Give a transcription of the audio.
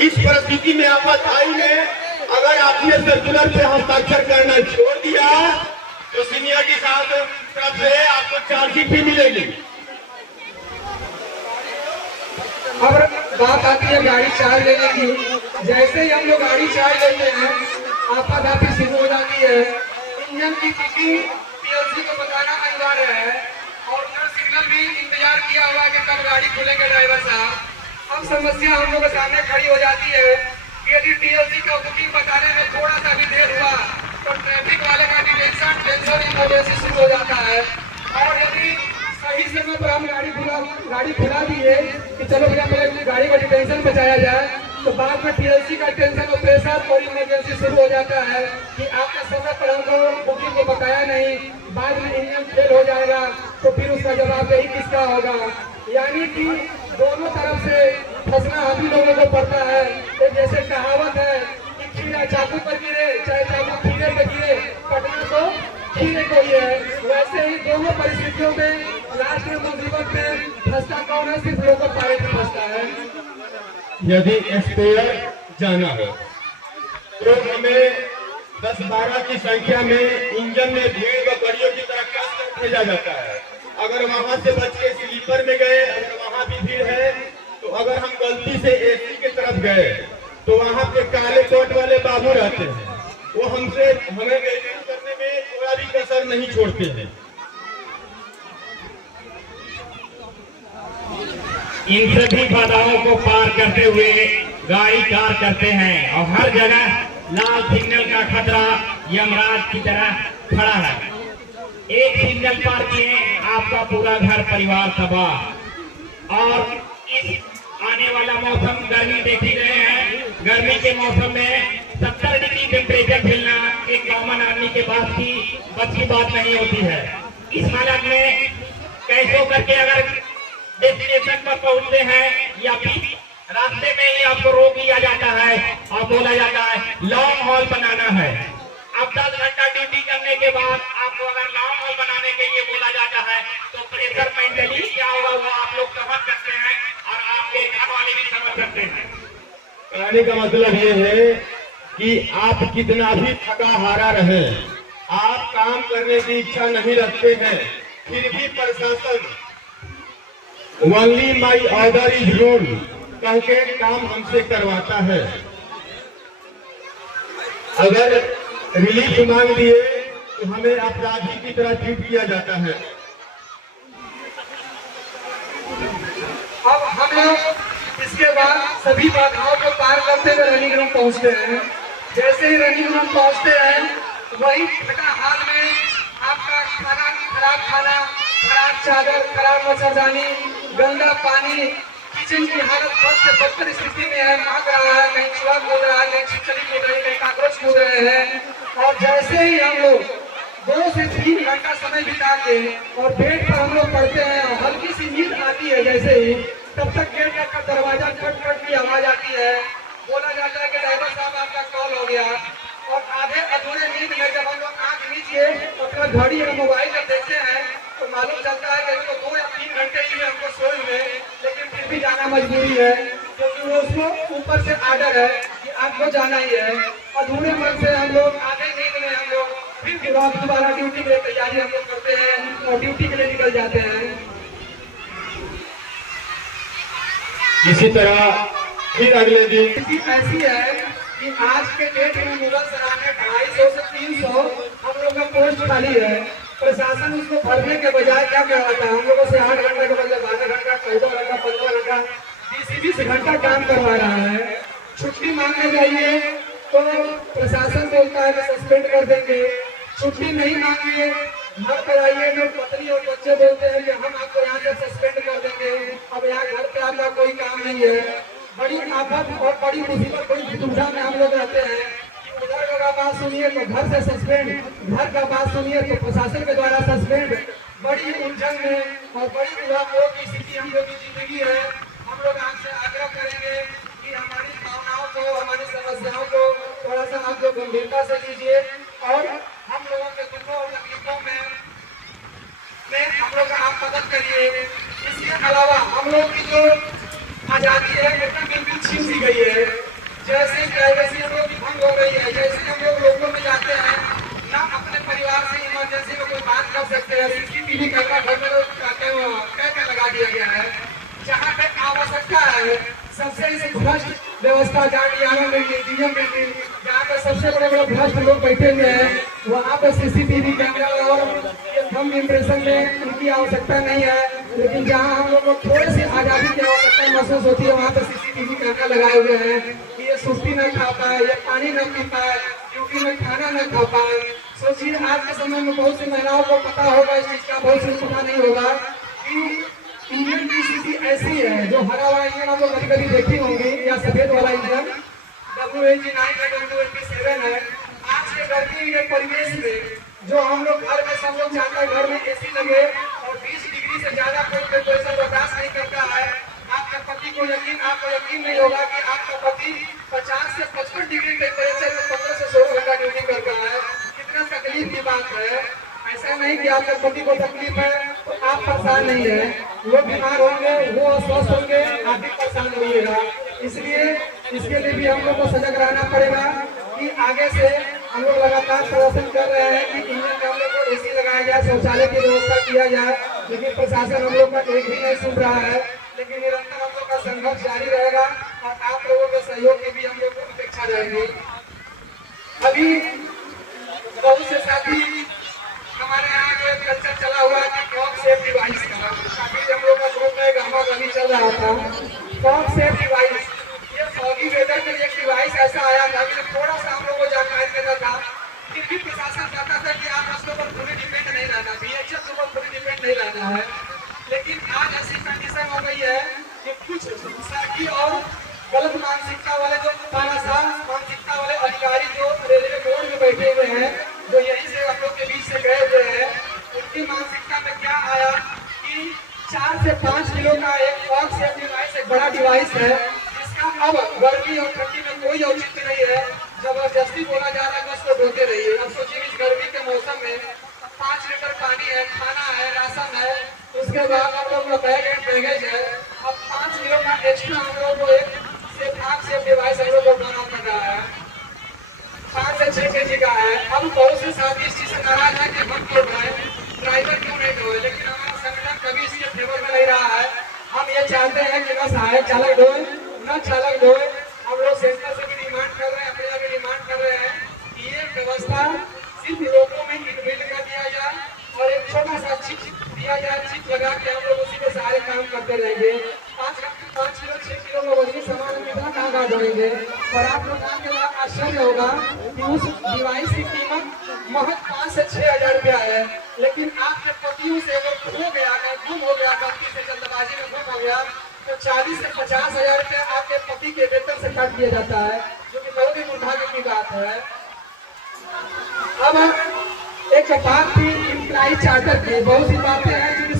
इस परिस्थिति में आफत आई में अगर आपने सर्कुलर पे हस्ताक्षर करना छोड़ दिया तो सीनियरिटी साहब तरफ से आपको चार्जशीट भी मिलेगी। अब बात आती है गाड़ी चार्ज लेने की। जैसे ही हम लोग गाड़ी चार्ज लेते हैं आपाधापी शुरू हो जाती है। इंजन की चेकिंग पीएलसी को बताना अनिवार्य है और उधर सिग्नल भी इंतजार किया हुआ कि कब गाड़ी खुलेंगे ड्राइवर साहब। अब समस्या हम लोग के सामने खड़ी हो जाती है कि यदि पीएलसी का बुकिंग बताने में थोड़ा सा भी देर हुआ तो ट्रैफिक वाले का टेंशन इमरजेंसी शुरू हो जाता है। और यदि सही समय पर हम गाड़ी खुला दिए कि चलो भैया पहले गाड़ी का डिटेंशन बचाया जाए तो बाद में पीएलसी का टेंशन और प्रेशर और इमरजेंसी शुरू हो जाता है कि आपने समय पर हमको बुकिंग को बताया नहीं, बाद में इंजन फेल हो जाएगा तो फिर उसका जवाबदेही किसका होगा। यानी कि दोनों तरफ से फंसना हम ही लोगों को पड़ता है। तो जैसे कहावत है कि खीरा चाकू पर गिरे चाहे चाकू खीरे पर गिरे पटना को खीरे को ही है, वैसे ही दोनों परिस्थितियों में लास्ट में मुसीबत में फंसता कौन है? सिर्फ लोगों पारे में फंसता है। यदि स्पेयर जाना हो तो हमें 10-12 की संख्या में इंजन में भीड़ व गाड़ियों की तरह कस कर भेजा जाता है। अगर वहां से बच के स्लीपर में गए, अगर वहां भी भीड़ है तो अगर हम गलती से एसी की तरफ गए तो वहां पे काले कोट वाले बाबू रहते हैं, वो हमें वेटिंग करने में थोड़ा भी कसर नहीं छोड़ते हैं। इन सभी बाधाओं को पार करते हुए गाड़ी कार करते हैं और हर जगह लाल सिग्नल का खतरा यमराज की तरह खड़ा है। एक सिग्नल पार किए आपका पूरा घर परिवार तबाह। और इस आने वाला मौसम गर्मी देख ही रहे हैं, गर्मी के मौसम में 70 डिग्री टेम्परेचर झेलना एक कॉमन आदमी के पास की बस की बात नहीं होती है। इस हालत में कैसे करके अगर डेस्टिनेशन पर पहुंचते हैं या फिर रास्ते में ही आपको रोक लिया जाता है और बोला जाता है लॉन्ग हॉल बनाना है। अब 10 घंटा ड्यूटी करने के बाद आपको अगर लॉन्ग हॉल बनाने के लिए बोला जाता है तो प्रेशर मेंटली क्या होगा वो आप लोग समझ सकते हैं और आपके घर वाले भी समझ सकते हैं। कहने का मतलब ये है कि आप कितना भी थका हारा रहे, आप काम करने की इच्छा नहीं रखते हैं, फिर भी प्रशासन only my order is rule कह के काम हमसे करवाता है। अगर रिलीफ मांग लिए तो हमें अपराधी की तरह ट्रीट किया जाता है। अब हम लोग इसके बाद सभी बाधाओं को पार करते हुए रनिंग रूम पहुंचते हैं। जैसे ही रनिंग रूम पहुंचते हैं वही फटा हाल में आपका खराब खाना, खराब चादर, खराब मच्छरदानी, गंदा पानी, किचन की हालत बहुत से बदतर स्थिति में है, महक रहा है, कहीं चूहा कूद रहा है, कहीं छिपकली कूद रही है, कहीं काकरोच कूद रहे हैं। और जैसे ही हम लोग 2 से 3 घंटा समय बिता के और बेड पर हम लोग पढ़ते हैं और हल्की सी नींद आती है जैसे ही, तब तक गेट का दरवाजा खट की आवाज आती है। बोला जाता है कि ड्राइवर साहब आपका कॉल हो गया। और आधे अधूरे नींद में जब हम लोग आंख नीचे अपना घड़ी या मोबाइल जब देखते हैं तो मालूम चलता है कि तो 2 या 3 घंटे ही हमको सोए हुए, लेकिन फिर भी जाना मजबूरी है क्योंकि वो उसको ऊपर से आर्डर है कि आपको जाना ही है। अधूरे मन से हम लोग आधे नींद में हम लोग फिर दोबारा ड्यूटी के लिए तैयारी हम लोग करते हैं और ड्यूटी के लिए निकल जाते हैं। इसी तरह फिर अगले दिन ऐसी है कि आज के डेट में मुगल सराय में 250 से 300 हम लोग का पोस्ट खाली है। प्रशासन उसको भरने के बजाय क्या करवाता है, हम लोगों से 8 घंटे के बदले 12 घंटा, 14 घंटा, 15 घंटा, 20 घंटा काम करवा रहा है। छुट्टी मांगने जाइए तो प्रशासन बोलता है कि सस्पेंड कर देंगे। छुट्टी नहीं मांगिए, घर पर आइए तो पत्नी और बच्चे बोलते हैं कि हम आपको यहाँ से सस्पेंड कर देंगे, अब यहाँ घर पे आपका कोई काम नहीं है। बड़ी आफत और बड़ी मुसीबत, बड़ी दुविधा में हम लोग रहते हैं। उधर का बात सुनिए तो घर से सस्पेंड, घर का बात सुनिए तो प्रशासन के द्वारा सस्पेंड। बड़ी उलझन में और बड़ी विवादों की स्थिति हम लोग की जिंदगी है। हम लोग आपसे आग्रह करेंगे कि हमारी भावनाओं को, हमारी समस्याओं को थोड़ा सा आप लोग गंभीरता से लीजिए और हम लोगों के दुखों और तकलीफों में हम लोग आप मदद करिए। इसके अलावा हम लोग की जो आजादी है बिल्कुल छीन ली गई है। हो गई है। जैसे हम लोग लोगों में जाते हैं ना, अपने परिवार से इमरजेंसी में कोई बात कर सकते हैं, सीसीटीवी कैमरा घर में क्या लगा दिया गया है। जहाँ पे आवश्यकता है सबसे इसे भ्रष्ट व्यवस्था जहाँ पे सबसे बड़े बड़े भ्रष्ट लोग बैठे हुए हैं, वहाँ पे सीसीटीवी कैमरा और थंब इम्प्रेशन में उनकी आवश्यकता नहीं है। लेकिन जहाँ हम लोग को थोड़ी सी आजादी की आवश्यकता महसूस होती है, वहाँ पे सीसीटीवी कैमरा लगाए हुए हैं कि ये सुस्ती न खा पाए, ये पानी न पी पाए, ड्यूटी में खाना न खा पाए। सोचिए आज के समय में बहुत सी महिलाओं को पता होगा इस चीज का, बहुत सी पता नहीं होगा कि इंजन की स्थिति ऐसी है। जो हरा वाला इंजन आप लोग कभी कभी देखी होंगी, या सफेद वाला इंजन WNG9 है, WNG7 है। आज के गर्मी के परिवेश में जो हम लोग घर में सब लोग चाहते हैं घर में AC लगे और 20 डिग्री से ज्यादा कोई टेम्परेचर बर्दाश्त नहीं करता है। आपके पति को आपको यकीन नहीं होगा कि आपका पति 50 से 55 डिग्री टेम्परेचर में 15 से 16 घंटा ड्यूटी करता है। कितना तकलीफ की बात है। ऐसा नहीं कि आपके पति को तकलीफ है तो आप परेशान नहीं है, वो बीमार होंगे, वो अस्वस्थ होंगे, आप भी परेशान होइएगा। इसलिए इसके लिए भी हम लोग को सजग रहना पड़ेगा कि आगे से हम लोग लगातार प्रदर्शन कर रहे हैं कि इंजन में हम लोग को AC लगाया जाए, शौचालय की व्यवस्था किया जाए। लेकिन प्रशासन हम लोग का एक भी नहीं सुन रहा है। लेकिन निरंतर हम लोग का संघर्ष जारी रहेगा और आप लोगों के सहयोग की भी हम लोग को अपेक्षा रहेगी। अभी बहुत से साथी हमारे यहाँ जो कल्चर चला हुआ है कि कॉक सेफ डिवाइस का, काफी हम लोग का ग्रुप में गहमा गहमी चल रहा था। कॉक सेफ डिवाइस, ये फॉगी वेदर में एक डिवाइस ऐसा आया था कि थोड़ा सा हम लोग को जानकारी देना था। फिर भी प्रशासन चाहता था कि आप उसके ऊपर पूरी डिपेंड नहीं रहना, BHF के ऊपर पूरी डिपेंड नहीं रहना है। लेकिन आज ऐसी कंडीशन हो गई है कि कुछ साथी और गलत मानसिकता वाले, जो तानाशाह मानसिकता वाले अधिकारी जो रेलवे बोर्ड में बैठे हुए हैं, जो यहीं से हम लोग के बीच से गए हुए हैं, उनकी मानसिकता में क्या आया कि 4 से 5 किलो का एक कॉक सेफ डिवाइस, एक बड़ा डिवाइस है, जिसका अब गर्मी और ठंडी में कोई औचित्य नहीं है। जबरदस्ती बोला जा रहा है कि उसको ढोते रहिए। अब सोचिए इस गर्मी के मौसम में 5 लीटर पानी है, खाना है, राशन है, उसके बाद हम लोग का बैग एंड बैगेज है। अब 5 किलो का एक्स्ट्रा हम लोग को एक सेफ डिवाइस हम लोग को बनाना पड़ रहा है। 5 से 6 kg का है। अब बहुत से साथी इस चीज से नाराज है कि हम क्यों ढोए, ड्राइवर क्यों नहीं ढोए। लेकिन हमारा संगठन कभी इसके फेवर में नहीं रहा है। हम ये चाहते हैं कि न सहायक चालक ढोए, न चालक ढोए। हम लोग सेंटर से भी डिमांड कर रहे हैं, अपने यहाँ भी डिमांड कर रहे हैं कि ये व्यवस्था सिर्फ लोगों में इनबिल्ट कर दिया जाए और एक छोटा सा चिप दिया जाए। चिप लगा के हम लोग उसी में सारे काम करते रहेंगे। 5 किलो 6 किलो में वजनी सामान कितना कहाँ ढोएंगे। और आप लोग जान के बड़ा आश्चर्य होगा कि उस डिवाइस की कीमत महज 5 से 6 हजार रुपया है। लेकिन आपके पतियों से अगर खो गया, अगर गुम हो गया, गलती से जल्दबाजी में गुम हो गया, तो 40 से 50 हजार रुपया आपके पति के वेतन से काट दिया जाता है, जो कि बहुत ही दुर्भाग्य की बात है। अब एक बात थी एम्प्लॉय चार्टर की, बहुत सी बातें हैं जो